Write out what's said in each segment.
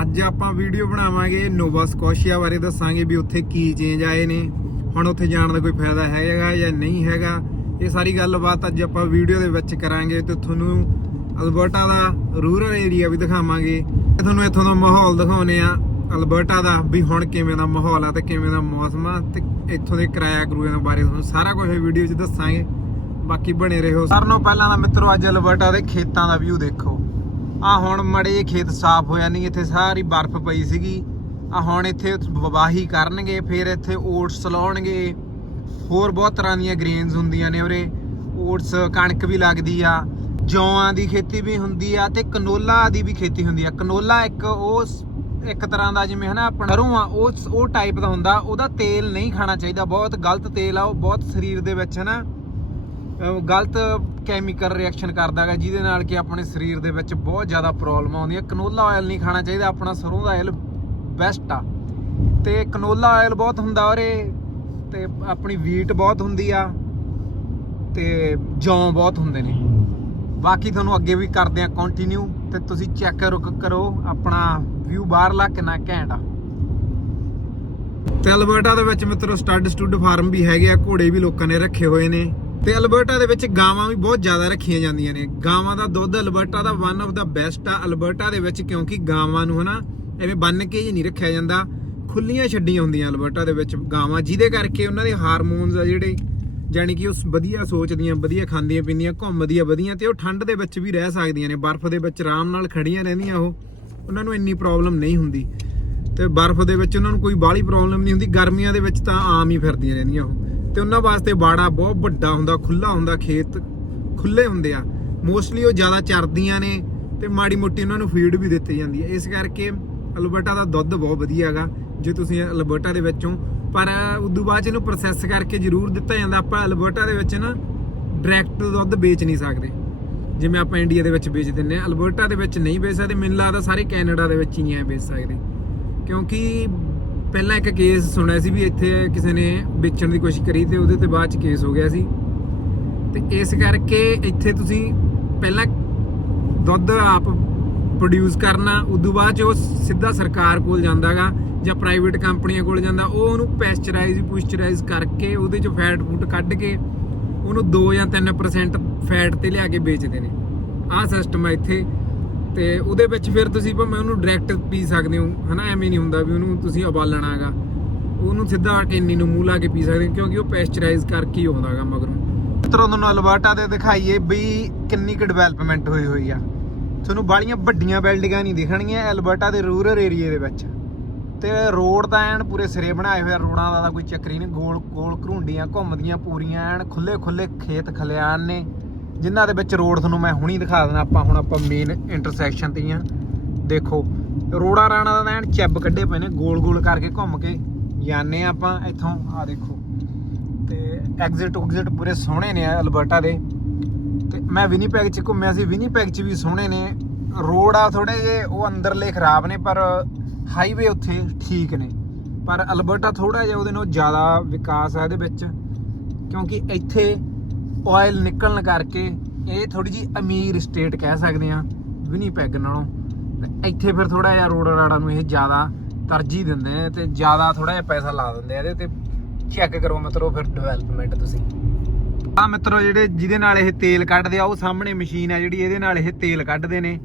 ਅੱਜ ਆਪਾਂ ਵੀਡੀਓ ਬਣਾਵਾਂਗੇ ਨੋਵਾ ਸਕੋਸ਼ੀਆ ਬਾਰੇ, ਦੱਸਾਂਗੇ ਵੀ ਉੱਥੇ ਕੀ ਚੇਂਜ ਆਏ ਨੇ। ਹੁਣ ਉੱਥੇ ਜਾਣ ਦਾ ਕੋਈ ਫਾਇਦਾ ਹੈਗਾ ਜਾਂ ਨਹੀਂ ਹੈਗਾ। ਇਹ ਸਾਰੀ ਗੱਲਬਾਤ ਅੱਜ ਆਪਾਂ ਵੀਡੀਓ ਦੇ ਵਿੱਚ ਕਰਾਂਗੇ ਤੇ ਤੁਹਾਨੂੰ ਅਲਬਰਟਾ ਦਾ ਰੂਰਲ ਏਰੀਆ ਵੀ ਦਿਖਾਵਾਂਗੇ। ਤੇ ਤੁਹਾਨੂੰ ਇੱਥੋਂ ਦਾ ਮਾਹੌਲ ਦਿਖਾਉਨੇ ਆ ਅਲਬਰਟਾ ਦਾ, ਵੀ ਹੁਣ ਕਿਵੇਂ ਦਾ ਮਾਹੌਲ ਆ ਤੇ ਕਿਵੇਂ ਦਾ ਮੌਸਮ ਆ ਤੇ ਇੱਥੋਂ ਦੇ ਕਿਰਾਇਆ ਕਰੂਏ ਦੇ ਬਾਰੇ ਤੁਹਾਨੂੰ ਸਾਰਾ ਕੁਝ ਵੀਡੀਓ 'ਚ ਦੱਸਾਂਗੇ। ਬਾਕੀ ਬਣੇ ਰਹੋ। ਸਾਰਿਆਂ ਨੂੰ ਪਹਿਲਾਂ ਤਾਂ ਮਿੱਤਰੋ ਅੱਜ ਅਲਬਰਟਾ ਦੇ ਖੇਤਾਂ ਦਾ ਵਿਊ ਦੇਖੋ। ਆ ਹੁਣ ਮੜੇ ਜਿਹੇ ਖੇਤ ਸਾਫ਼ ਹੋਇਆ ਨਹੀਂ ਇੱਥੇ ਸਾਰੀ ਬਰਫ਼ ਪਈ ਸੀਗੀ। ਆ ਹੁਣ ਇੱਥੇ ਵਵਾਹੀ ਕਰਨਗੇ, ਫਿਰ ਇੱਥੇ ਓਟਸ ਲਾਉਣਗੇ। ਹੋਰ ਬਹੁਤ ਤਰ੍ਹਾਂ ਦੀਆਂ ਗ੍ਰੇਨਸ ਹੁੰਦੀਆਂ ਨੇ ਉਰੇ। ਓਟਸ ਕਣਕ ਵੀ ਲੱਗਦੀ ਆ, ਜੌਆਂ ਦੀ ਖੇਤੀ ਵੀ ਹੁੰਦੀ ਆ ਤੇ ਕਨੋਲਾ ਦੀ ਵੀ ਖੇਤੀ ਹੁੰਦੀ ਆ। ਕਨੋਲਾ ਇੱਕ ਉਹ ਇੱਕ ਤਰ੍ਹਾਂ ਦਾ ਜਿਵੇਂ ਹਨਾ ਆਪਣਾ ਸਰੋਂ ਆ, ਉਹ ਉਹ ਟਾਈਪ ਦਾ ਹੁੰਦਾ, ਉਹਦਾ ਤੇਲ ਨਹੀਂ ਖਾਣਾ ਚਾਹੀਦਾ। ਬਹੁਤ ਗਲਤ ਤੇਲ ਆ, ਉਹ ਬਹੁਤ ਸਰੀਰ ਦੇ ਵਿੱਚ ਹਨਾ ਅਹ ਗਲਤ ਕੈਮੀਕਲ ਰਿਐਕਸ਼ਨ ਕਰਦਾ ਹੈਗਾ ਜਿਹਦੇ ਨਾਲ ਕਿ ਆਪਣੇ ਸਰੀਰ ਦੇ ਵਿੱਚ ਬਹੁਤ ਜ਼ਿਆਦਾ ਪ੍ਰੋਬਲਮ ਆਉਂਦੀਆਂ ਕਨੋਲਾ ਆਇਲ ਨਹੀਂ ਖਾਣਾ ਚਾਹੀਦਾ, ਆਪਣਾ ਸਰੋਂ ਦਾ ਆਇਲ ਬੈਸਟ ਆ। ਤੇ ਕਨੋਲਾ ਆਇਲ ਬਹੁਤ ਹੁੰਦਾ ਔਰੇ ਤੇ ਆਪਣੀ ਵੀਟ ਬਹੁਤ ਹੁੰਦੀ ਆ, ਤੇ ਜੌਂ ਬਹੁਤ ਹੁੰਦੇ ਨੇ। ਬਾਕੀ ਤੁਹਾਨੂੰ ਅੱਗੇ ਵੀ ਕਰਦੇ ਆ ਕੰਟੀਨਿਊ ਤੇ ਤੁਸੀਂ ਚੈੱਕ ਕਰੋ ਕਰੋ, ਆਪਣਾ ਵਿਊ ਬਾਹਰਲਾ ਕਿੰਨਾ ਘੈਂਟ ਆ। ਤੇ ਅਲਬਰਟਾ ਦੇ ਵਿੱਚ ਮਿੱਤਰੋ ਸਟੱਡ ਸਟੁੱਡ ਫਾਰਮ ਵੀ ਹੈਗੇ ਆ, ਘੋੜੇ ਵੀ ਲੋਕਾਂ ਨੇ ਰੱਖੇ ਹੋਏ ਨੇ। ਤੇ ਅਲਬਰਟਾ ਦੇ ਵਿੱਚ ਗਾਵਾਂ ਵੀ ਬਹੁਤ ਜ਼ਿਆਦਾ ਰੱਖੀਆਂ ਜਾਂਦੀਆਂ ਨੇ। ਗਾਵਾਂ ਦਾ ਦੁੱਧ ਅਲਬਰਟਾ ਦਾ ਵਨ ਆਫ ਦਾ ਬੈਸਟ ਆ ਅਲਬਰਟਾ ਦੇ ਵਿੱਚ, ਕਿਉਂਕਿ ਗਾਵਾਂ ਨੂੰ ਹਨਾ ਐਵੇਂ ਬੰਨ ਕੇ ਹੀ ਨਹੀਂ ਰੱਖਿਆ ਜਾਂਦਾ। ਖੁੱਲੀਆਂ ਛੱਡੀਆਂ ਹੁੰਦੀਆਂ ਅਲਬਰਟਾ ਦੇ ਵਿੱਚ ਗਾਵਾਂ, ਜਿਹਦੇ ਕਰਕੇ ਉਹਨਾਂ ਦੇ ਹਾਰਮੋਨਸ ਆ ਜਿਹੜੇ ਜਾਨੀ ਕਿ ਉਸ ਵਧੀਆ ਸੋਚਦੀਆਂ, ਵਧੀਆ ਖਾਂਦੀਆਂ ਪੀਂਦੀਆਂ, ਘੁੰਮਦੀਆਂ ਵਧੀਆਂ ਤੇ ਉਹ ਠੰਡ ਦੇ ਵਿੱਚ ਵੀ ਰਹਿ ਸਕਦੀਆਂ ਨੇ। ਬਰਫ਼ ਦੇ ਵਿੱਚ ਆਰਾਮ ਨਾਲ ਖੜੀਆਂ ਰਹਿੰਦੀਆਂ ਉਹ, ਉਹਨਾਂ ਨੂੰ ਇੰਨੀ ਪ੍ਰੋਬਲਮ ਨਹੀਂ ਹੁੰਦੀ। ਤੇ ਬਰਫ਼ ਦੇ ਵਿੱਚ ਉਹਨਾਂ ਨੂੰ ਕੋਈ ਬਾਹਲੀ ਪ੍ਰੋਬਲਮ ਨਹੀਂ ਹੁੰਦੀ। ਗਰਮੀਆਂ ਦੇ ਵਿੱਚ ਤਾਂ ਆਮ ਹੀ ਫਿਰਦੀਆਂ ਰਹਿੰਦੀਆਂ ਉਹ। ਤੇ ਉਹਨਾਂ ਵਾਸਤੇ ਬਾੜਾ ਬਹੁਤ ਵੱਡਾ ਹੁੰਦਾ ਖੁੱਲਾ ਹੁੰਦਾ, ਖੇਤ ਖੁੱਲੇ ਹੁੰਦੇ ਆ। ਮੋਸਟਲੀ ਉਹ ਜ਼ਿਆਦਾ ਚਰਦੀਆਂ ਨੇ ਤੇ ਮਾੜੀ ਮੋਟੀ ਉਹਨਾਂ ਨੂੰ ਫੀਡ ਵੀ ਦਿੱਤੀ ਜਾਂਦੀ ਹੈ। ਇਸ ਕਰਕੇ ਅਲਬਰਟਾ ਦਾ ਦੁੱਧ ਬਹੁਤ ਵਧੀਆ ਹੈਗਾ, ਜੇ ਤੁਸੀਂ ਅਲਬਰਟਾ ਦੇ ਵਿੱਚੋਂ, ਪਰ ਉਦੋਂ ਬਾਅਦ 'ਚ ਇਹਨੂੰ ਪ੍ਰੋਸੈਸ ਕਰਕੇ ਜ਼ਰੂਰ ਦਿੱਤਾ ਜਾਂਦਾ। ਆਪਾਂ ਅਲਬਰਟਾ ਦੇ ਵਿੱਚ ਨਾ ਡਾਇਰੈਕਟ ਦੁੱਧ ਵੇਚ ਨਹੀਂ ਸਕਦੇ। ਜਿਵੇਂ ਆਪਾਂ ਇੰਡੀਆ ਦੇ ਵਿੱਚ ਵੇਚ ਦਿੰਨੇ ਆ ਅਲਬਰਟਾ ਦੇ ਵਿੱਚ ਨਹੀਂ ਵੇਚ ਸਕਦੇ। ਮੈਨੂੰ ਲੱਗਦਾ ਸਾਰੇ ਕੈਨੇਡਾ ਦੇ ਵਿੱਚ ਹੀ ਨਹੀਂ ਐ ਵੇਚ ਸਕਦੇ। ਕਿਉਂਕਿ ਪਹਿਲਾਂ ਇੱਕ ਕੇਸ ਸੁਣਿਆ ਸੀ ਵੀ ਇੱਥੇ ਕਿਸੇ ਨੇ ਵੇਚਣ ਦੀ ਕੋਸ਼ਿਸ਼ ਕਰੀ ਤੇ ਉਹਦੇ ਤੇ ਬਾਅਦ ਚ ਕੇਸ ਹੋ ਗਿਆ ਸੀ। ਤੇ ਇਸ ਕਰਕੇ ਇੱਥੇ ਤੁਸੀਂ ਪਹਿਲਾਂ ਦੁੱਧ ਆਪ ਪ੍ਰੋਡਿਊਸ ਕਰਨਾ, ਉਦੋਂ ਬਾਅਦ ਚ ਉਹ ਸਿੱਧਾ ਸਰਕਾਰ ਕੋਲ ਜਾਂਦਾਗਾ ਜਾਂ ਪ੍ਰਾਈਵੇਟ ਕੰਪਨੀਆਂ ਕੋਲ ਜਾਂਦਾ, ਉਹ ਉਹਨੂੰ ਪੈਸਚਰਾਈਜ਼ ਪੁਸਚਰਾਈਜ਼ ਕਰਕੇ ਉਹਦੇ ਚ ਫੈਟ ਫੂਟ ਕੱਢ ਕੇ ਉਹਨੂੰ 2 ਜਾਂ 3% ਫੈਟ ਤੇ ਲਿਆ ਕੇ ਵੇਚਦੇ ਨੇ। ਆਹ ਸਿਸਟਮ ਹੈ ਇੱਥੇ। ਤੇ ਉਹਦੇ ਵਿੱਚ ਫਿਰ ਤੁਸੀਂ ਭਾਵੇਂ ਉਹਨੂੰ ਡਾਇਰੈਕਟ ਪੀ ਸਕਦੇ ਹੋ, ਹਨਾ, ਐਵੇਂ ਨਹੀਂ ਹੁੰਦਾ ਵੀ ਉਹਨੂੰ ਤੁਸੀਂ ਉਬਾਲਣਾ ਹੈਗਾ। ਉਹਨੂੰ ਸਿੱਧਾ ਕੈਨੀ ਨੂੰ ਮੂੰਹ ਲਾ ਕੇ ਪੀ ਸਕਦੇ ਹੋ, ਕਿਉਂਕਿ ਉਹ ਪੈਸਚਰਾਈਜ਼ ਕਰਕੇ ਹੀ ਆਉਂਦਾ ਹੈਗਾ ਮਗਰੋਂ। ਮਿੱਤਰੋ, ਤੁਹਾਨੂੰ ਅਲਬਰਟਾ ਦੇ ਦਿਖਾਈਏ ਵੀ ਕਿੰਨੀ ਕੁ ਡਿਵੈਲਪਮੈਂਟ ਹੋਈ ਹੋਈ ਆ। ਤੁਹਾਨੂੰ ਬਾਲੀਆਂ ਵੱਡੀਆਂ ਬਿਲਡਿੰਗਾਂ ਨਹੀਂ ਦਿਖਣਗੀਆਂ ਅਲਬਰਟਾ ਦੇ ਰੂਰਲ ਏਰੀਆ ਦੇ ਵਿੱਚ। ਤੇ ਰੋਡ ਤਾਂ ਐਨ ਪੂਰੇ ਸਿਰੇ ਬਣਾਏ ਹੋਏ ਆ, ਰੋਡਾਂ ਦਾ ਤਾਂ ਕੋਈ ਚੱਕਰ ਹੀ ਨਹੀਂ ਗੋਲ ਗੋਲ ਘਰੁੰਡੀਆਂ ਘੁੰਮਦੀਆਂ ਪੂਰੀਆਂ ਐਨ ਖੁੱਲੇ ਖੁੱਲੇ ਖੇਤ ਖਲਿਆਣ ਨੇ। ਜਿਨ੍ਹਾਂ ਦੇ ਵਿੱਚ ਰੋਡ ਤੁਹਾਨੂੰ ਮੈਂ ਹੁਣੀ ਦਿਖਾ ਦੇਣਾ ਆਪਾਂ ਹੁਣ ਆਪਾਂ ਮੇਨ ਇੰਟਰਸੈਕਸ਼ਨ ਤੇ ਹੀ ਆ। ਦੇਖੋ, ਰੋੜਾ ਰਾਣਾ ਦਾ ਐਨ ਚੱਬ ਕੱਢੇ ਪਏ ਨੇ, ਗੋਲ ਗੋਲ ਕਰਕੇ ਘੁੰਮ ਕੇ ਜਾਂਦੇ ਆ ਆਪਾਂ ਇੱਥੋਂ। ਆ ਦੇਖੋ, ਤੇ ਐਗਜ਼ਿਟ ਐਗਜ਼ਿਟ ਪੂਰੇ ਸੋਹਣੇ ਨੇ ਅਲਬਰਟਾ ਦੇ। ਤੇ ਮੈਂ ਵਿਨੀਪੈਗ ਚ ਘੁੰਮਿਆ ਸੀ ਵਿਨੀਪੈਗ ਚ ਵੀ ਸੋਹਣੇ ਨੇ। ਰੋਡ ਆ ਥੋੜੇ ਜੇ ਉਹ ਅੰਦਰਲੇ ਖਰਾਬ ਨੇ, ਪਰ ਹਾਈਵੇ ਉੱਥੇ ਠੀਕ ਨੇ। ਪਰ ਅਲਬਰਟਾ ਥੋੜਾ ਜਿਹਾ ਉਹਦੇ ਨਾਲੋਂ ਜ਼ਿਆਦਾ ਵਿਕਾਸ ਆ ਇਹਦੇ ਵਿੱਚ, ਕਿਉਂਕਿ ਇੱਥੇ ਆਇਲ ਨਿਕਲਣ ਕਰਕੇ ਇਹ ਥੋੜੀ ਜੀ ਅਮੀਰ ਸਟੇਟ ਕਹਿ ਸਕਦੇ ਆ ਵਿਨੀਪੈਗ ਨਾਲੋਂ। ਇੱਥੇ ਫਿਰ ਥੋੜਾ ਜਿਹਾ ਰੋਡ ਰਾੜਾ ਨੂੰ ਇਹ ਜ਼ਿਆਦਾ ਤਰਜੀਹ ਦਿੰਦੇ ਨੇ ਤੇ ਜ਼ਿਆਦਾ ਥੋੜਾ ਜਿਹਾ ਪੈਸਾ ਲਾ ਦਿੰਦੇ ਆ ਇਹਦੇ ਤੇ। ਚੈੱਕ ਕਰੋ ਮਿੱਤਰੋ ਫਿਰ ਡਿਵੈਲਪਮੈਂਟ ਤੁਸੀਂ। ਆ ਮਿੱਤਰੋ ਜਿਹੜੇ ਜਿਹਦੇ ਨਾਲ ਇਹ ਤੇਲ ਕੱਢਦੇ ਆ, ਉਹ ਸਾਹਮਣੇ ਮਸ਼ੀਨ ਆ ਜਿਹੜੀ, ਇਹਦੇ ਨਾਲ ਇਹ ਤੇਲ ਕੱਢਦੇ ਨੇ।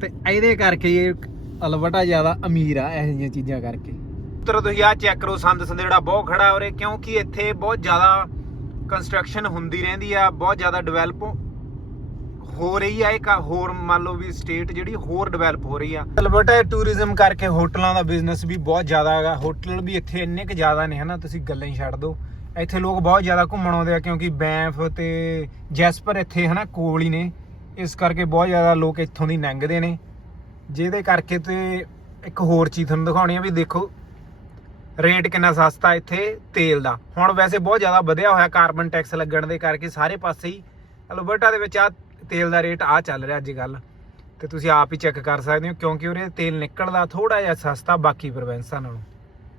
ਤੇ ਇਹਦੇ ਕਰਕੇ ਇਹ ਅਲਵਟਾ ਜ਼ਿਆਦਾ ਅਮੀਰ ਆ ਇਹੋ ਜਿਹੀਆਂ ਚੀਜ਼ਾਂ ਕਰਕੇ। ਮਿੱਤਰੋ ਤੁਸੀਂ ਆ ਚੈੱਕ ਕਰੋ ਸੰਦ ਸੰਦੇੜਾ ਬਹੁਤ ਖੜਾ ਹੋ ਰਿਹਾ ਕਿਉਂਕਿ ਇੱਥੇ ਬਹੁਤ ਜ਼ਿਆਦਾ ਕੰਸਟਰਕਸ਼ਨ ਹੁੰਦੀ ਰਹਿੰਦੀ ਆ, ਬਹੁਤ ਜ਼ਿਆਦਾ ਡਿਵੈਲਪ ਹੋ ਰਹੀ ਆ ਇੱਕ, ਹੋਰ ਮੰਨ ਲਓ ਵੀ ਸਟੇਟ ਜਿਹੜੀ, ਹੋਰ ਡਿਵੈਲਪ ਹੋ ਰਹੀ ਆ। ਅਲਬਰਟਾ ਟੂਰਿਜ਼ਮ ਕਰਕੇ ਹੋਟਲਾਂ ਦਾ ਬਿਜ਼ਨਸ ਵੀ ਬਹੁਤ ਜ਼ਿਆਦਾ ਹੈਗਾ। ਹੋਟਲ ਵੀ ਇੱਥੇ ਇੰਨੇ ਕੁ ਜ਼ਿਆਦਾ ਨੇ ਹਨਾ, ਤੁਸੀਂ ਗੱਲਾਂ ਹੀ ਛੱਡ ਦਿਓ। ਇੱਥੇ ਲੋਕ ਬਹੁਤ ਜ਼ਿਆਦਾ ਘੁੰਮਣ ਆਉਂਦੇ ਆ, ਕਿਉਂਕਿ ਬੈਂਫ ਤੇ ਜੈਸਪਰ ਇੱਥੇ ਹਨਾ ਕੋਲ ਹੀ ਨੇ। ਇਸ ਕਰਕੇ ਬਹੁਤ ਜ਼ਿਆਦਾ ਲੋਕ ਇੱਥੋਂ ਦੀ ਲੰਘਦੇ ਨੇ। ਜਿਹਦੇ ਕਰਕੇ ਤੇ ਇੱਕ ਹੋਰ ਚੀਜ਼ ਤੁਹਾਨੂੰ ਦਿਖਾਉਣੀ ਆ ਵੀ ਦੇਖੋ ਰੇਟ ਕਿੰਨਾ ਸਸਤਾ ਇੱਥੇ ਤੇਲ ਦਾ। ਹੁਣ ਵੈਸੇ ਬਹੁਤ ਜ਼ਿਆਦਾ ਵਧਿਆ ਹੋਇਆ ਕਾਰਬਨ ਟੈਕਸ ਲੱਗਣ ਦੇ ਕਰਕੇ ਸਾਰੇ ਪਾਸੇ ਹੀ ਅਲਬਰਟਾ ਦੇ ਵਿੱਚ ਆ ਤੇਲ ਦਾ ਰੇਟ ਆ ਚੱਲ ਰਿਹਾ ਅੱਜ ਕੱਲ ਤੇ ਤੁਸੀਂ ਆਪ ਹੀ ਚੈੱਕ ਕਰ ਸਕਦੇ ਹੋ ਕਿਉਂਕਿ ਉਹਦੇ ਤੇਲ ਨਿਕਲਦਾ ਥੋੜਾ ਜਿਹਾ ਸਸਤਾ ਬਾਕੀ ਪ੍ਰੋਵਿੰਸਾਂ ਨਾਲੋਂ।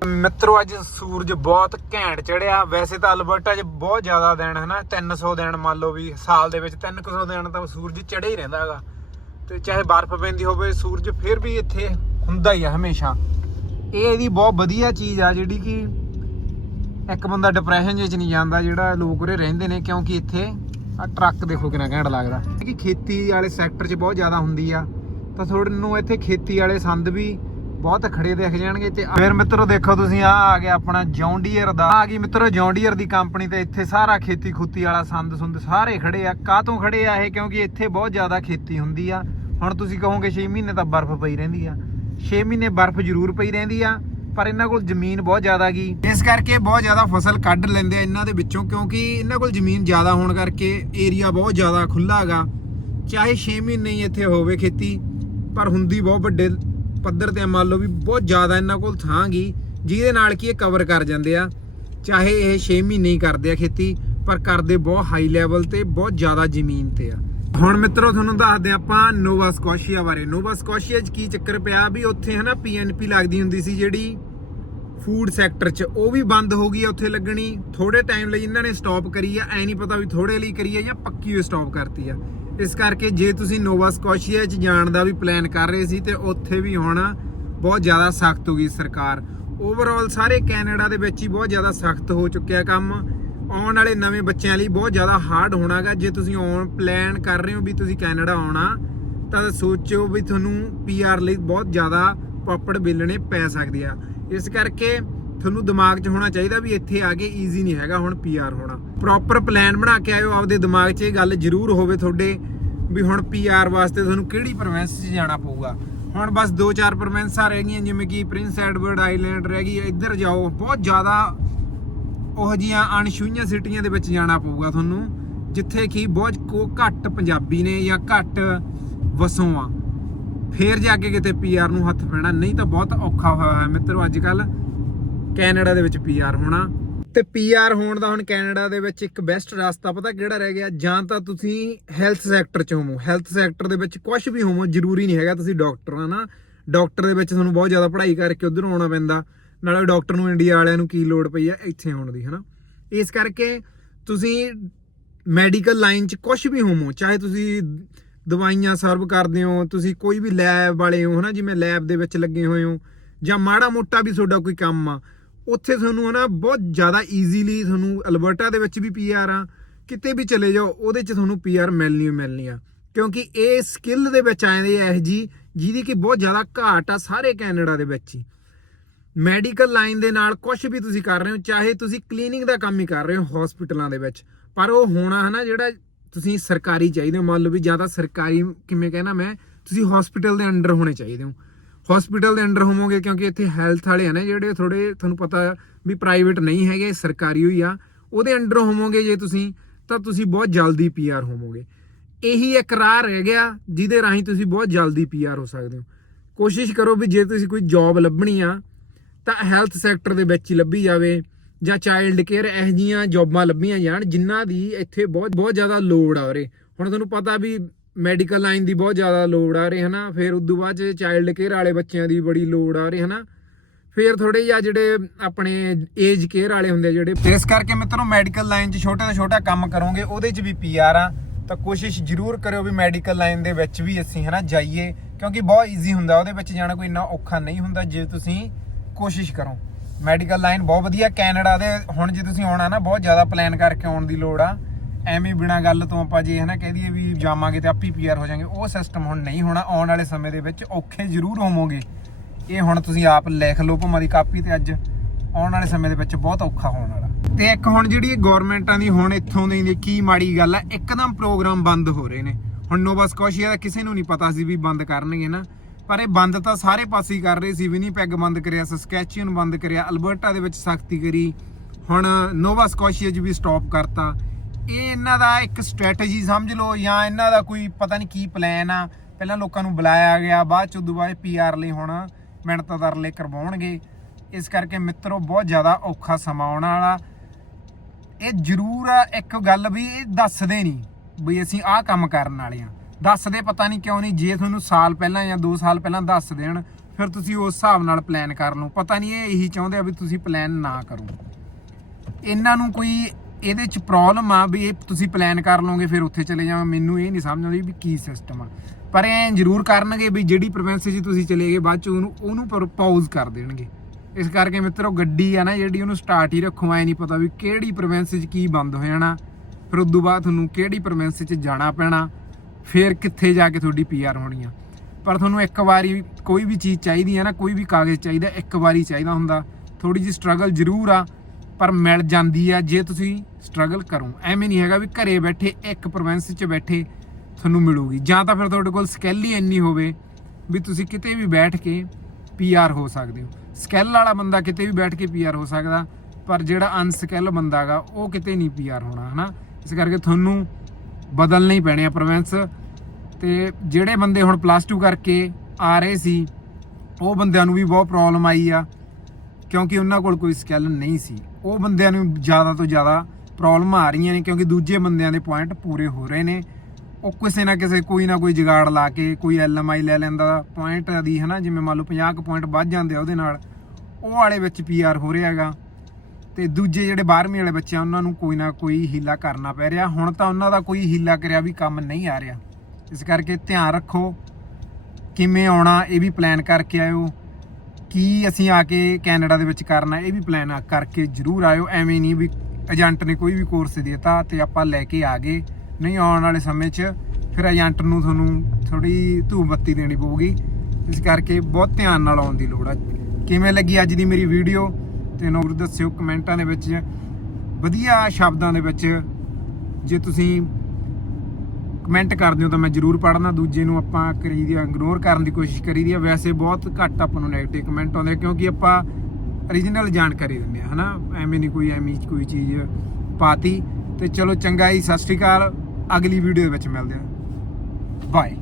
ਮਿੱਤਰੋ, ਅੱਜ ਸੂਰਜ ਬਹੁਤ ਘੈਂਟ ਚੜਿਆ ਵੈਸੇ ਤਾਂ ਅਲਬਰਟਾ 'ਚ ਬਹੁਤ ਜ਼ਿਆਦਾ ਦਿਨ ਹਨਾ 300 ਦਿਨ ਮੰਨ ਲਓ ਵੀ ਸਾਲ ਦੇ ਵਿੱਚ 300 ਦਿਨ ਤਾਂ ਸੂਰਜ ਚੜ੍ਹੇ ਹੀ ਰਹਿੰਦਾ ਹੈਗਾ। ਤੇ ਚਾਹੇ ਬਰਫ਼ ਪੈਂਦੀ ਹੋਵੇ, ਸੂਰਜ ਫਿਰ ਵੀ ਇੱਥੇ ਹੁੰਦਾ ਹੀ ਆ ਹਮੇਸ਼ਾ। ਇਹ ਇਹਦੀ ਬਹੁਤ ਵਧੀਆ ਚੀਜ਼ ਆ ਜਿਹੜੀ ਕਿ ਇੱਕ ਬੰਦਾ ਡਿਪਰੈਸ਼ਨ ਵਿੱਚ ਨਹੀਂ ਜਾਂਦਾ, ਜਿਹੜਾ ਲੋਕ ਉਰੇ ਰਹਿੰਦੇ ਨੇ, ਕਿਉਂਕਿ ਇੱਥੇ ਆ ਟਰੱਕ ਦੇਖੋ ਕਿੰਨਾ ਘੈਂਟ ਲੱਗਦਾ। ਕਿ ਖੇਤੀ ਵਾਲੇ ਸੈਕਟਰ 'ਚ ਬਹੁਤ ਜ਼ਿਆਦਾ ਹੁੰਦੀ ਆ, ਤਾਂ ਤੁਹਾਨੂੰ ਇੱਥੇ ਖੇਤੀ ਵਾਲੇ ਸੰਦ ਵੀ ਬਹੁਤ ਖੜੇ ਦੇਖ ਜਾਣਗੇ। ਤੇ ਫਿਰ ਮਿੱਤਰੋ ਦੇਖੋ ਤੁਸੀਂ ਆ ਆ ਗਿਆ ਆਪਣਾ ਜੌਂਡੀਅਰ ਦਾ। ਆ ਗਈ ਮਿੱਤਰੋ ਜੌਂਡੀਅਰ ਦੀ ਕੰਪਨੀ ਤੇ ਇੱਥੇ ਸਾਰਾ ਖੇਤੀ ਖੁੱਤੀ ਵਾਲਾ ਸੰਦ ਸੁੰਦ ਸਾਰੇ ਖੜੇ ਆ। ਕਾਹਤੋਂ ਖੜੇ ਆ ਇਹ? ਕਿਉਂਕਿ ਇੱਥੇ ਬਹੁਤ ਜ਼ਿਆਦਾ ਖੇਤੀ ਹੁੰਦੀ ਆ। ਹੁਣ ਤੁਸੀਂ ਕਹੋਗੇ 6 ਮਹੀਨੇ ਤਾਂ ਬਰਫ਼ ਪਈ ਰਹਿੰਦੀ ਆ। 6 ਮਹੀਨੇ ਬਰਫ਼ ਜ਼ਰੂਰ ਪਈ ਰਹਿੰਦੀ ਆ ਪਰ ਇਹਨਾਂ ਕੋਲ ਜ਼ਮੀਨ ਬਹੁਤ ਜ਼ਿਆਦਾ ਗਈ ਇਸ ਕਰਕੇ ਬਹੁਤ ਜ਼ਿਆਦਾ ਫਸਲ ਕੱਢ ਲੈਂਦੇ ਆ ਇਹਨਾਂ ਦੇ ਵਿੱਚੋਂ ਕਿਉਂਕਿ ਇਹਨਾਂ ਕੋਲ ਜ਼ਮੀਨ ਜ਼ਿਆਦਾ ਹੋਣ ਕਰਕੇ ਏਰੀਆ ਬਹੁਤ ਜ਼ਿਆਦਾ ਖੁੱਲਾ ਹੈਗਾ। ਚਾਹੇ 6 ਮਹੀਨੇ ਹੀ ਇੱਥੇ ਹੋਵੇ ਖੇਤੀ ਪਰ ਹੁੰਦੀ ਬਹੁਤ ਵੱਡੇ ਪੱਧਰ ਤੇ ਆ, ਮੰਨ ਲਓ ਵੀ ਬਹੁਤ ਜ਼ਿਆਦਾ ਇਹਨਾਂ ਕੋਲ ਥਾਂ ਗਈ ਜਿਹਦੇ ਨਾਲ ਕਿ ਇਹ ਕਵਰ ਕਰ ਜਾਂਦੇ ਆ। ਚਾਹੇ ਇਹ 6 ਮਹੀਨੇ ਹੀ ਕਰਦੇ ਆ ਖੇਤੀ ਪਰ ਕਰਦੇ ਬਹੁਤ ਹਾਈ ਲੈਵਲ ਤੇ ਬਹੁਤ ਜ਼ਿਆਦਾ ਜ਼ਮੀਨ ਤੇ ਆ। ਹੁਣ ਮਿੱਤਰੋ, ਤੁਹਾਨੂੰ ਦੱਸਦੇ ਆਪਾਂ ਨੋਵਾ ਸਕੋਸ਼ੀਆ ਬਾਰੇ। ਨੋਵਾ ਸਕੋਸ਼ੀਆ 'ਚ ਕੀ ਚੱਕਰ ਪਿਆ ਵੀ ਉੱਥੇ ਹਨਾ ਪੀਐਨਪੀ ਲੱਗਦੀ ਹੁੰਦੀ ਸੀ ਜਿਹੜੀ ਫੂਡ ਸੈਕਟਰ 'ਚ। ਉਹ ਵੀ ਬੰਦ ਹੋ ਗਈ ਆ ਉੱਥੇ ਲੱਗਣੀ। ਥੋੜੇ ਟਾਈਮ ਲਈ ਇਹਨਾਂ ਨੇ ਸਟਾਪ ਕਰੀ ਆ। ਐ ਨਹੀਂ ਪਤਾ ਵੀ ਥੋੜੇ ਲਈ ਕਰੀ ਆ ਜਾਂ ਪੱਕੀ ਹੋਈ ਸਟਾਪ ਕਰਤੀ ਆ। ਇਸ ਕਰਕੇ ਜੇ ਤੁਸੀਂ ਨੋਵਾ ਸਕੋਸ਼ੀਆ 'ਚ ਜਾਣ ਦਾ ਵੀ ਪਲਾਨ ਕਰ ਰਹੇ ਸੀ ਤੇ ਉੱਥੇ ਵੀ ਹੁਣ ਬਹੁਤ ਜ਼ਿਆਦਾ ਸਖਤ ਹੋ ਗਈ ਸਰਕਾਰ। ਓਵਰਆਲ ਸਾਰੇ ਕੈਨੇਡਾ ਦੇ ਵਿੱਚ ਹੀ ਬਹੁਤ ਜ਼ਿਆਦਾ ਸਖਤ ਹੋ ਚੁੱਕਿਆ ਕੰਮ। ਆਉਣ ਵਾਲੇ ਨਵੇਂ ਬੱਚਿਆਂ ਲਈ ਬਹੁਤ ਜ਼ਿਆਦਾ ਹਾਰਡ ਹੋਣਾਗਾ ਜੇ ਤੁਸੀਂ ਆਉਣ ਪਲਾਨ ਕਰ ਰਹੇ ਹੋ ਵੀ ਤੁਸੀਂ ਕੈਨੇਡਾ ਆਉਣਾ, ਤਾਂ ਸੋਚਿਓ ਵੀ ਤੁਹਾਨੂੰ ਪੀਆਰ ਲਈ ਬਹੁਤ ਜ਼ਿਆਦਾ ਪਾਪੜ ਬੇਲਣੇ ਪੈ ਸਕਦੇ ਆ। ਇਸ ਕਰਕੇ ਤੁਹਾਨੂੰ ਦਿਮਾਗ 'ਚ ਹੋਣਾ ਚਾਹੀਦਾ ਵੀ ਇੱਥੇ ਆ ਕੇ ਈਜ਼ੀ ਨਹੀਂ ਹੈਗਾ ਹੁਣ ਪੀਆਰ ਹੋਣਾ। ਪ੍ਰੋਪਰ ਪਲਾਨ ਬਣਾ ਕੇ ਆਇਓ, ਆਪਦੇ ਦਿਮਾਗ 'ਚ ਇਹ ਗੱਲ ਜ਼ਰੂਰ ਹੋਵੇ ਤੁਹਾਡੇ ਵੀ ਹੁਣ ਪੀਆਰ ਵਾਸਤੇ ਤੁਹਾਨੂੰ ਕਿਹੜੀ ਪ੍ਰੋਵਿੰਸ 'ਚ ਜਾਣਾ ਪਊਗਾ। ਹੁਣ ਬਸ 2-4 ਪ੍ਰੋਵਿੰਸਾਂ ਰਹਿ ਗਈਆਂ, ਜਿਵੇਂ ਕਿ ਪ੍ਰਿੰਸ ਐਡਵਰਡ ਆਈਲੈਂਡ ਰਹਿ ਗਈ, ਇੱਧਰ ਜਾਓ, ਬਹੁਤ ਜ਼ਿਆਦਾ ਉਹ ਜੀਆਂ ਅਣਛੂਈਆਂ ਸਿਟੀਆਂ ਦੇ ਵਿੱਚ ਜਾਣਾ ਪਊਗਾ ਤੁਹਾਨੂੰ, ਜਿੱਥੇ ਕਿ ਬਹੁਤ ਕੋ ਘੱਟ ਪੰਜਾਬੀ ਨੇ ਜਾਂ ਘੱਟ ਵਸੋਂ ਆ। ਫੇਰ ਜਾ ਕੇ ਕਿਤੇ ਪੀਆਰ ਨੂੰ ਹੱਥ ਪੈਣਾ, ਨਹੀਂ ਤਾਂ ਬਹੁਤ ਔਖਾ ਹੋਇਆ ਹੈ ਮਿੱਤਰੋ ਅੱਜ ਕੱਲ ਕੈਨੇਡਾ ਦੇ ਵਿੱਚ ਪੀਆਰ ਹੋਣਾ। ਤੇ ਪੀਆਰ ਹੋਣ ਦਾ ਹੁਣ ਕੈਨੇਡਾ ਦੇ ਵਿੱਚ ਇੱਕ ਬੈਸਟ ਰਸਤਾ, ਪਤਾ ਕਿਹੜਾ ਰਹਿ ਗਿਆ? ਜਾਂ ਤਾਂ ਤੁਸੀਂ ਹੈਲਥ ਸੈਕਟਰ 'ਚ ਹੋਵੋ। ਹੈਲਥ ਸੈਕਟਰ ਦੇ ਵਿੱਚ ਕੁਝ ਵੀ ਹੋਵੋ, ਜ਼ਰੂਰੀ ਨਹੀਂ ਹੈਗਾ ਤੁਸੀਂ ਡਾਕਟਰ ਆ ਨਾ। ਡਾਕਟਰ ਦੇ ਵਿੱਚ ਤੁਹਾਨੂੰ ਬਹੁਤ ਜ਼ਿਆਦਾ ਪੜ੍ਹਾਈ ਕਰਕੇ ਉਧਰ ਆਉਣਾ ਪੈਂਦਾ। ਨਾਲੇ ਡਾਕਟਰ ਨੂੰ ਇੰਡੀਆ ਵਾਲਿਆਂ ਨੂੰ ਕੀ ਲੋੜ ਪਈ ਆ? ਇੱਥੇ ਆਉਣ ਦੀ, ਹਨਾ? ਇਸ ਕਰਕੇ ਤੁਸੀਂ ਮੈਡੀਕਲ ਲਾਈਨ 'ਚ ਕੁਝ ਵੀ ਹੋਵੋ, ਚਾਹੇ ਤੁਸੀਂ ਦਵਾਈਆਂ ਸਰਵ ਕਰਦੇ ਹੋ, ਤੁਸੀਂ ਕੋਈ ਵੀ ਲੈਬ ਵਾਲੇ ਹੋ, ਹਨਾ? ਜਿਵੇਂ ਲੈਬ ਦੇ ਵਿੱਚ ਲੱਗੇ ਹੋਏ ਹੋ, ਜਾਂ ਮਾੜਾ ਮੋਟਾ ਵੀ ਤੁਹਾਡਾ ਕੋਈ ਕੰਮ ਆ, ਉੱਥੇ ਤੁਹਾਨੂੰ, ਹਨਾ, ਬਹੁਤ ਜ਼ਿਆਦਾ ਈਜ਼ੀਲੀ ਤੁਹਾਨੂੰ ਅਲਬਰਟਾ ਦੇ ਵਿੱਚ ਵੀ ਪੀਆਰ ਆ, ਕਿਤੇ ਵੀ ਚਲੇ ਜਾਓ, ਉਹਦੇ 'ਚ ਤੁਹਾਨੂੰ ਪੀਆਰ ਮਿਲਣੀ ਮਿਲਣੀ ਆ। ਕਿਉਂਕਿ ਇਹ ਸਕਿੱਲ ਦੇ ਵਿੱਚ ਆਏ ਇਹ ਜੀ ਜਿਹਦੀ ਕਿ ਬਹੁਤ ਜ਼ਿਆਦਾ ਘਾਟ ਆ ਸਾਰੇ ਕੈਨੇਡਾ ਦੇ ਵਿੱਚ ਹੀ। ਮੈਡੀਕਲ ਲਾਈਨ ਦੇ ਨਾਲ ਕੁਝ ਵੀ ਤੁਸੀਂ ਕਰ ਰਹੇ ਹੋ, ਚਾਹੇ ਤੁਸੀਂ ਕਲੀਨਿੰਗ ਦਾ ਕੰਮ ਹੀ ਕਰ ਰਹੇ ਹੋ ਹਸਪੀਟਲਾਂ ਦੇ ਵਿੱਚ, ਪਰ ਉਹ ਹੋਣਾ ਹੈ ਨਾ ਜਿਹੜਾ ਤੁਸੀਂ ਸਰਕਾਰੀ ਚਾਹੀਦੇ ਹੋ, ਮੰਨ ਲਓ ਵੀ ਜਾਂ ਤਾਂ ਸਰਕਾਰੀ ਕਿਵੇਂ ਕਹਿਣਾ ਮੈਂ, ਤੁਸੀਂ ਹਸਪੀਟਲ ਦੇ ਅੰਡਰ ਹੋਣੇ ਚਾਹੀਦੇ ਹੋ। ਹਸਪੀਟਲ ਦੇ ਅੰਡਰ ਹੋਵੋਗੇ ਕਿਉਂਕਿ ਇੱਥੇ ਹੈਲਥ ਵਾਲੇ ਆ ਨਾ ਜਿਹੜੇ ਥੋੜੇ ਤੁਹਾਨੂੰ ਪਤਾ ਵੀ ਪ੍ਰਾਈਵੇਟ ਨਹੀਂ ਹੈਗੇ, ਸਰਕਾਰੀ ਹੋਈ ਆ, ਉਹਦੇ ਅੰਡਰ ਹੋਵੋਗੇ ਜੇ ਤੁਸੀਂ, ਤਾਂ ਤੁਸੀਂ ਬਹੁਤ ਜਲਦੀ ਪੀਆਰ ਹੋਵੋਗੇ। ਇਹੀ ਇੱਕ ਰਾਹ ਰਹਿ ਗਿਆ ਜਿਹਦੇ ਰਾਹੀਂ ਤੁਸੀਂ ਬਹੁਤ ਜਲਦੀ ਪੀਆਰ ਹੋ ਸਕਦੇ ਹੋ। ਕੋਸ਼ਿਸ਼ ਕਰੋ ਵੀ ਜੇ ਤੁਸੀਂ ਕੋਈ ਜੌਬ ਲੱਭਣੀ ਆ ਤਾਂ ਹੈਲਥ ਸੈਕਟਰ ਦੇ ਵਿੱਚ ਹੀ ਲੱਭੀ ਜਾਵੇ ਜਾਂ ਚਾਈਲਡ ਕੇਅਰ ਇਹ ਜੀਆਂ ਜੌਬਾਂ ਲੱਭੀਆਂ ਜਾਣ, ਜਿਨ੍ਹਾਂ ਦੀ ਇੱਥੇ ਬਹੁਤ ਬਹੁਤ ਜ਼ਿਆਦਾ ਲੋੜ ਆ ਉਰੇ। ਹੁਣ ਤੁਹਾਨੂੰ ਪਤਾ ਵੀ ਮੈਡੀਕਲ ਲਾਈਨ ਦੀ ਬਹੁਤ ਜ਼ਿਆਦਾ ਲੋੜ ਆ ਰਹੀ ਹਨਾ? ਫਿਰ ਉਦੋਂ ਬਾਅਦ ਚ ਚਾਈਲਡ ਕੇਅਰ ਵਾਲੇ ਬੱਚਿਆਂ ਦੀ ਬੜੀ ਲੋੜ ਆ ਰਹੀ ਹਨਾ? ਫਿਰ ਥੋੜੇ ਜਿਹਾ ਜਿਹੜੇ ਆਪਣੇ ਏਜ ਕੇਅਰ ਵਾਲੇ ਹੁੰਦੇ ਆ ਜਿਹੜੇ, ਇਸ ਕਰਕੇ ਮਿੱਤਰੋ ਮੈਡੀਕਲ ਲਾਈਨ 'ਚ ਛੋਟਾ ਤੋਂ ਛੋਟਾ ਕੰਮ ਕਰੋਗੇ, ਉਹਦੇ 'ਚ ਵੀ ਪੀਆਰ ਆ। ਤਾਂ ਕੋਸ਼ਿਸ਼ ਜ਼ਰੂਰ ਕਰਿਓ ਵੀ ਮੈਡੀਕਲ ਲਾਈਨ ਦੇ ਵਿੱਚ ਵੀ ਅਸੀਂ, ਹਨਾ, ਜਾਈਏ, ਕਿਉਂਕਿ ਬਹੁਤ ਈਜ਼ੀ ਹੁੰਦਾ, ਉਹਦੇ ਵਿੱਚ ਜਾਣਾ ਕੋਈ ਇੰਨਾ ਔਖਾ ਨਹੀਂ ਹੁੰਦਾ, ਜੇ ਤੁਸੀਂ ਕੋਸ਼ਿਸ਼ ਕਰੋ। ਮੈਡੀਕਲ ਲਾਈਨ ਬਹੁਤ ਵਧੀਆ, ਕੈਨੇਡਾ ਦੇ ਹੁਣ ਜੇ ਤੁਸੀਂ ਆਉਣਾ ਨਾ, ਬਹੁਤ ਜ਼ਿਆਦਾ ਪਲਾਨ ਕਰਕੇ ਆਉਣ ਦੀ ਲੋੜ ਆ। ਐਵੇਂ ਬਿਨਾ ਗੱਲ ਤੋਂ ਆਪਾਂ ਜੇ ਹਨਾ ਕਹਿ ਦਈਏ ਵੀ ਜਾਵਾਂਗੇ ਤੇ ਆਪੀ ਪੀਆਰ ਹੋ ਜਾਾਂਗੇ ਉਹ ਸਿਸਟਮ ਹੁਣ ਨਹੀਂ ਹੋਣਾ, ਆਉਣ ਵਾਲੇ ਸਮੇਂ ਦੇ ਵਿੱਚ ਔਖੇ ਜ਼ਰੂਰ ਹੋਵੋਗੇ। ਇਹ ਹੁਣ ਤੁਸੀਂ ਆਪ ਲਿਖ ਲਓ ਭਾਵੇਂ ਦੀ ਕਾਪੀ ਤੇ ਅੱਜ। ਆਉਣ ਵਾਲੇ ਸਮੇਂ ਦੇ ਵਿੱਚ ਬਹੁਤ ਔਖਾ ਹੋਣ ਵਾਲਾ। ਤੇ ਇੱਕ ਹੁਣ ਜਿਹੜੀ ਗਵਰਨਮੈਂਟਾਂ ਦੀ ਹੁਣ ਇੱਥੋਂ ਦੀ ਕੀ ਮਾੜੀ ਗੱਲ ਆ, ਇੱਕਦਮ ਪ੍ਰੋਗਰਾਮ ਬੰਦ ਹੋ ਰਹੇ ਨੇ। ਹੁਣ ਨੋਵਾ ਸਕੋਸ਼ੀਆ ਦਾ ਕਿਸੇ ਨੂੰ ਨਹੀਂ ਪਤਾ ਸੀ ਵੀ ਬੰਦ ਕਰਨਗੇ ਨਾ। ਪਰ ਇਹ ਬੰਦ ਤਾਂ ਸਾਰੇ ਪਾਸੇ ਹੀ ਕਰ ਰਹੇ ਸੀ, ਵਿਨੀਪੈਗ ਬੰਦ ਕਰਿਆ ਸਸਕੈਚੂਨ ਬੰਦ ਕਰਿਆ, ਅਲਬਰਟਾ ਦੇ ਵਿੱਚ ਸਖਤੀ ਕਰੀ। ਹੁਣ ਨੋਵਾ ਸਕੋਸ਼ੀਆ 'ਚ ਵੀ ਸਟਾਪ ਕਰਤਾ। ਇਹ ਇਹਨਾਂ ਦਾ ਇੱਕ ਸਟ੍ਰੈਟਜੀ ਸਮਝ ਲਓ ਜਾਂ ਇਹਨਾਂ ਦਾ ਕੋਈ ਪਤਾ ਨਹੀਂ ਕੀ ਪਲਾਨ ਆ। ਪਹਿਲਾਂ ਲੋਕਾਂ ਨੂੰ ਬੁਲਾਇਆ ਗਿਆ, ਬਾਅਦ ਚ ਉਦੋਂ ਬਾਅਦ ਪੀਆਰ ਲਈ ਹੁਣ ਮਿਹਨਤਾਂ ਤਰਲੇ ਕਰਵਾਉਣਗੇ। ਇਸ ਕਰਕੇ ਮਿੱਤਰੋ, ਬਹੁਤ ਜ਼ਿਆਦਾ ਔਖਾ ਸਮਾਂ ਆਉਣ ਵਾਲਾ। ਇਹ ਜ਼ਰੂਰ ਆ ਇੱਕ ਗੱਲ ਵੀ ਇਹ ਦੱਸਦੇ ਨਹੀਂ, ਵੀ ਅਸੀਂ ਆਹ ਕੰਮ ਕਰਨ ਵਾਲੇ ਆ ਦੱਸਦੇ ਪਤਾ ਨਹੀਂ ਕਿਉਂ ਨਹੀਂ, ਜੇ ਤੁਹਾਨੂੰ ਸਾਲ ਪਹਿਲਾਂ ਜਾਂ 2 ਸਾਲ ਪਹਿਲਾਂ ਦੱਸ ਦੇਣ, ਫਿਰ ਤੁਸੀਂ ਉਸ ਹਿਸਾਬ ਨਾਲ ਪਲਾਨ ਕਰ ਲਓ। ਪਤਾ ਨਹੀਂ ਇਹ ਇਹੀ ਚਾਹੁੰਦੇ ਆ ਵੀ ਤੁਸੀਂ ਪਲਾਨ ਨਾ ਕਰੋ। ਇਹਨਾਂ ਨੂੰ ਕੋਈ ਇਹਦੇ ਚ ਪ੍ਰੋਬਲਮ ਆ ਵੀ ਇਹ ਤੁਸੀਂ ਪਲਾਨ ਕਰ ਲਓਗੇ, ਫਿਰ ਉੱਥੇ ਚਲੇ ਜਾਵਾਂ। ਮੈਨੂੰ ਇਹ ਨਹੀਂ ਸਮਝ ਆਉਂਦੀ ਵੀ ਕੀ ਸਿਸਟਮ ਆ। ਪਰ ਇਹ ਜ਼ਰੂਰ ਕਰਨਗੇ ਵੀ ਜਿਹੜੀ ਪ੍ਰੋਵਿੰਸ 'ਚ ਤੁਸੀਂ ਚਲੇ ਗਏ, ਬਾਅਦ ਚ ਉਹਨੂੰ ਉਹਨੂੰ ਪਾਉਜ਼ ਕਰ ਦੇਣਗੇ। ਇਸ ਕਰਕੇ ਮਿੱਤਰੋ, ਗੱਡੀ ਆ ਨਾ ਜਿਹੜੀ ਉਹਨੂੰ ਸਟਾਰਟ ਹੀ ਰੱਖੋ, ਐ ਨਹੀਂ ਪਤਾ ਵੀ ਕਿਹੜੀ ਪ੍ਰੋਵਿੰਸ 'ਚ ਕੀ ਬੰਦ ਹੋ ਜਾਣਾ। ਫਿਰ ਉਦੋਂ ਬਾਅਦ ਤੁਹਾਨੂੰ ਕਿਹੜੀ ਪ੍ਰੋਵਿੰਸ 'ਚ ਜਾਣਾ ਪੈਣਾ। ਫਿਰ ਕਿੱਥੇ ਜਾ ਕੇ ਤੁਹਾਡੀ ਪੀਆਰ ਹੋਣੀ ਆ? ਪਰ ਤੁਹਾਨੂੰ ਇੱਕ ਵਾਰੀ ਕੋਈ ਵੀ ਚੀਜ਼ ਚਾਹੀਦੀ ਹੈ ਨਾ, ਕੋਈ ਵੀ ਕਾਗਜ਼ ਚਾਹੀਦਾ, ਇੱਕ ਵਾਰੀ ਚਾਹੀਦਾ ਹੁੰਦਾ। ਥੋੜੀ ਜਿਹੀ ਸਟਰਗਲ ਜ਼ਰੂਰ ਆ, ਪਰ ਮਿਲ ਜਾਂਦੀ ਆ ਜੇ ਤੁਸੀਂ ਸਟਰਗਲ ਕਰੋ। ਐਵੇਂ ਨਹੀਂ ਹੈਗਾ ਵੀ ਘਰੇ ਬੈਠੇ, ਇੱਕ ਪ੍ਰੋਵਿੰਸ 'ਚ ਬੈਠੇ ਤੁਹਾਨੂੰ ਮਿਲੂਗੀ। ਜਾਂ ਤਾਂ ਫਿਰ ਤੁਹਾਡੇ ਕੋਲ ਸਕਿੱਲ ਹੀ ਇੰਨੀ ਹੋਵੇ ਵੀ ਤੁਸੀਂ ਕਿਤੇ ਵੀ ਬੈਠ ਕੇ ਪੀਆਰ ਹੋ ਸਕਦੇ ਹੋ। ਸਕਿੱਲ ਵਾਲਾ ਬੰਦਾ ਕਿਤੇ ਵੀ ਬੈਠ ਕੇ ਪੀਆਰ ਹੋ ਸਕਦਾ, ਪਰ ਜਿਹੜਾ ਅਨਸਕਿੱਲ ਬੰਦਾਗਾ ਉਹ ਕਿਤੇ ਨਹੀਂ ਪੀਆਰ ਹੋਣਾ, ਹਨਾ? ਇਸ ਕਰਕੇ ਤੁਹਾਨੂੰ ਬਦਲਣੇ ਹੀ ਪੈਣੇ ਆ ਪ੍ਰੋਵਿੰਸ ਤੇ ਜਿਹੜੇ ਬੰਦੇ ਹੁਣ ਪਲੱਸ 2 ਕਰਕੇ ਆ ਰਹੇ ਸੀ, ਉਹ ਬੰਦਿਆਂ ਨੂੰ ਵੀ ਬਹੁਤ ਪ੍ਰੋਬਲਮ ਆਈ ਆ, ਕਿਉਂਕਿ ਉਹਨਾਂ ਕੋਲ ਕੋਈ ਸਕਿੱਲ ਨਹੀਂ ਸੀ। ਉਹ ਬੰਦਿਆਂ ਨੂੰ ਜ਼ਿਆਦਾ ਤੋਂ ਜ਼ਿਆਦਾ ਪ੍ਰੋਬਲਮ ਆ ਰਹੀਆਂ ਨੇ, ਕਿਉਂਕਿ ਦੂਜੇ ਬੰਦਿਆਂ ਦੇ ਪੁਆਇੰਟ ਪੂਰੇ ਹੋ ਰਹੇ ਨੇ। ਉਹ ਕਿਸੇ ਨਾ ਕਿਸੇ ਕੋਈ ਨਾ ਕੋਈ ਜੁਗਾੜ ਲਾ ਕੇ ਕੋਈ ਐਲਐਮਆਈ ਲੈ ਲੈਂਦਾ ਪੁਆਇੰਟ ਦੀ ਹਨਾ, ਜਿਵੇਂ ਮੰਨ ਲਓ 50 ਕੁ ਪੁਆਇੰਟ ਵੱਧ ਜਾਂਦੇ ਆ ਉਹਦੇ ਨਾਲ, ਉਹ ਵਾਲੇ ਵਿੱਚ ਪੀਆਰ ਹੋ ਰਿਹਾ ਹੈਗਾ। ਤੇ ਦੂਜੇ ਜਿਹੜੇ 12ਵੀਂ ਵਾਲੇ ਬੱਚੇ ਆ, ਉਹਨਾਂ ਨੂੰ ਕੋਈ ਨਾ ਕੋਈ ਹੀਲਾ ਕਰਨਾ ਪੈ ਰਿਹਾ। ਹੁਣ ਤਾਂ ਉਹਨਾਂ ਦਾ ਕੋਈ ਹੀਲਾ ਕਰਿਆ ਵੀ ਕੰਮ ਨਹੀਂ ਆ ਰਿਹਾ। ਇਸ ਕਰਕੇ ਧਿਆਨ ਰੱਖੋ ਕਿਵੇਂ ਆਉਣਾ, ਇਹ ਵੀ ਪਲਾਨ ਕਰਕੇ ਆਇਓ। ਕੀ ਅਸੀਂ ਆ ਕੇ ਕੈਨੇਡਾ ਦੇ ਵਿੱਚ ਕਰਨਾ, ਇਹ ਵੀ ਪਲਾਨ ਕਰਕੇ ਜਰੂਰ ਆਇਓ। ਐਵੇਂ ਨਹੀਂ ਵੀ ਏਜੰਟ ਨੇ ਕੋਈ ਵੀ ਕੋਰਸ ਦਿੱਤਾ ਤੇ ਆਪਾਂ ਲੈ ਕੇ ਆ ਗਏ। ਨਹੀਂ, ਆਉਣ ਵਾਲੇ ਸਮੇਂ 'ਚ ਫਿਰ ਏਜੰਟ ਨੂੰ ਤੁਹਾਨੂੰ ਥੋੜੀ ਧੂਪ ਬੱਤੀ ਦੇਣੀ ਪਊਗੀ। ਇਸ ਕਰਕੇ ਬਹੁਤ ਧਿਆਨ ਨਾਲ ਆਉਣ ਦੀ ਲੋੜ ਆ। ਕਿਵੇਂ ਲੱਗੀ ਅੱਜ ਦੀ ਮੇਰੀ ਵੀਡੀਓ ਤੇ ਨੋਰ ਦੱਸਿਓ ਕਮੈਂਟਾਂ ਦੇ ਵਿੱਚ, ਵਧੀਆ ਸ਼ਬਦਾਂ ਦੇ ਵਿੱਚ ਜੇ ਤੁਸੀਂ ਕਮੈਂਟ ਕਰਦੇ ਹੋ ਤਾਂ ਮੈਂ ਜਰੂਰ ਪੜ੍ਹਨਾ, ਦੂਜੇ ਨੂੰ ਆਪਾਂ ਕਰੀ ਦੀ ਇਗਨੋਰ ਕਰਨ ਦੀ ਕੋਸ਼ਿਸ਼ ਕਰੀ ਦੀ ਆ। ਵੈਸੇ ਬਹੁਤ ਘੱਟ ਆਪਾਂ ਨੂੰ 네ਗੇਟਿਵ ਕਮੈਂਟ ਆਉਂਦੇ ਆ, ਕਿਉਂਕਿ ਆਪਾਂ origignal ਜਾਣਕਾਰੀ ਦਿੰਦੇ ਆ, ਹਨਾ? ਐਵੇਂ ਨਹੀਂ ਕੋਈ, ਐਵੇਂ ਕੋਈ ਚੀਜ਼ ਪਾਤੀ। ਤੇ ਚਲੋ ਚੰਗਾ ਜੀ, ਸਤਿ ਸ਼੍ਰੀ ਅਕਾਲ। ਅਗਲੀ ਵੀਡੀਓ ਦੇ ਵਿੱਚ ਮਿਲਦੇ ਆ। ਬਾਏ